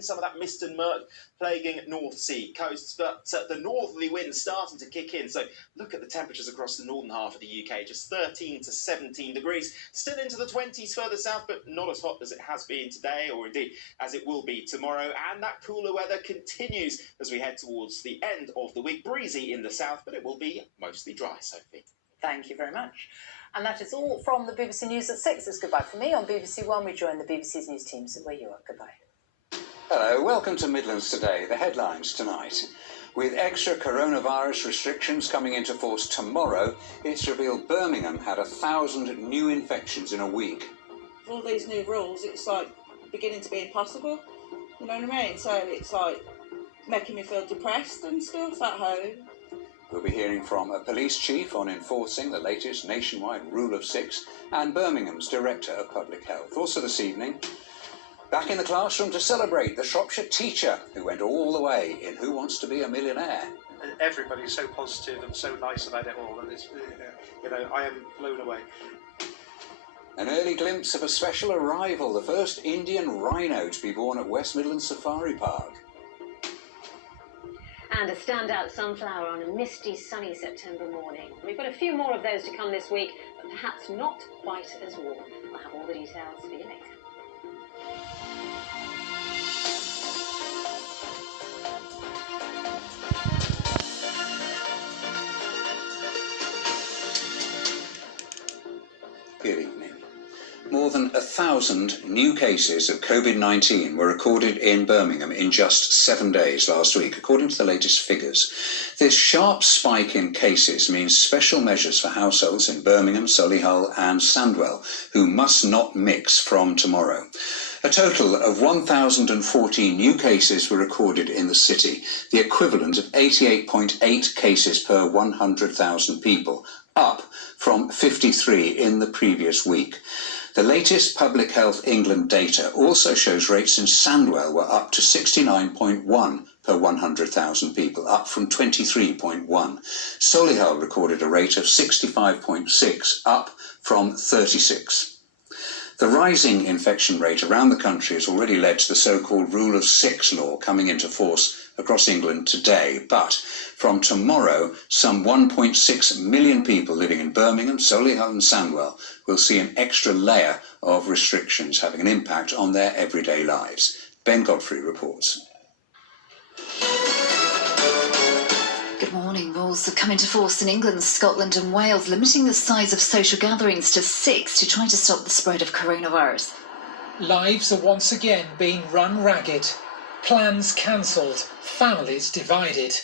again, some of that mist and murk plaguing North Sea coasts, but the northerly winds starting to kick in. So look at the temperatures across the northern half of the UK, just 13 to 17 degrees, still into the 20s further south, but not as hot as it has been today, or indeed as it will be tomorrow. And that cooler weather continues as we head towards the end of the week. Breezy in the south, but it will be mostly dry, Sophie. Thank you very much. And that is all from the BBC News at 6. It's goodbye from me. On BBC One, we join the BBC's news team, so where you are. Goodbye. Hello, welcome to Midlands Today. The headlines tonight. With extra coronavirus restrictions coming into force tomorrow, it's revealed Birmingham had 1,000 new infections in a week. All these new rules, it's like beginning to be impossible. You know what I mean? So it's like making me feel depressed and stuff at home. We'll be hearing from a police chief on enforcing the latest nationwide Rule of Six and Birmingham's Director of Public Health. Also this evening, back in the classroom to celebrate the Shropshire teacher who went all the way in Who Wants to Be a Millionaire. Everybody's so positive and so nice about it all, and it's, I am blown away. An early glimpse of a special arrival, the first Indian rhino to be born at West Midlands Safari Park. And a standout sunflower on a misty, sunny September morning. We've got a few more of those to come this week, but perhaps not quite as warm. I'll have all the details for you later. Good evening. More than 1,000 new cases of COVID-19 were recorded in Birmingham in just 7 days last week, according to the latest figures. This sharp spike in cases means special measures for households in Birmingham, Solihull and Sandwell, who must not mix from tomorrow. A total of 1,014 new cases were recorded in the city, the equivalent of 88.8 cases per 100,000 people, up from 53 in the previous week. The latest Public Health England data also shows rates in Sandwell were up to 69.1 per 100,000 people, up from 23.1. Solihull recorded a rate of 65.6, up from 36. The rising infection rate around the country has already led to the so-called Rule of Six law coming into force across England today, but from tomorrow, some 1.6 million people living in Birmingham, Solihull and Sandwell will see an extra layer of restrictions having an impact on their everyday lives. Ben Godfrey reports. Good morning. Rules have come into force in England, Scotland and Wales, limiting the size of social gatherings to 6 to try to stop the spread of coronavirus. Lives are once again being run ragged. Plans cancelled, families divided.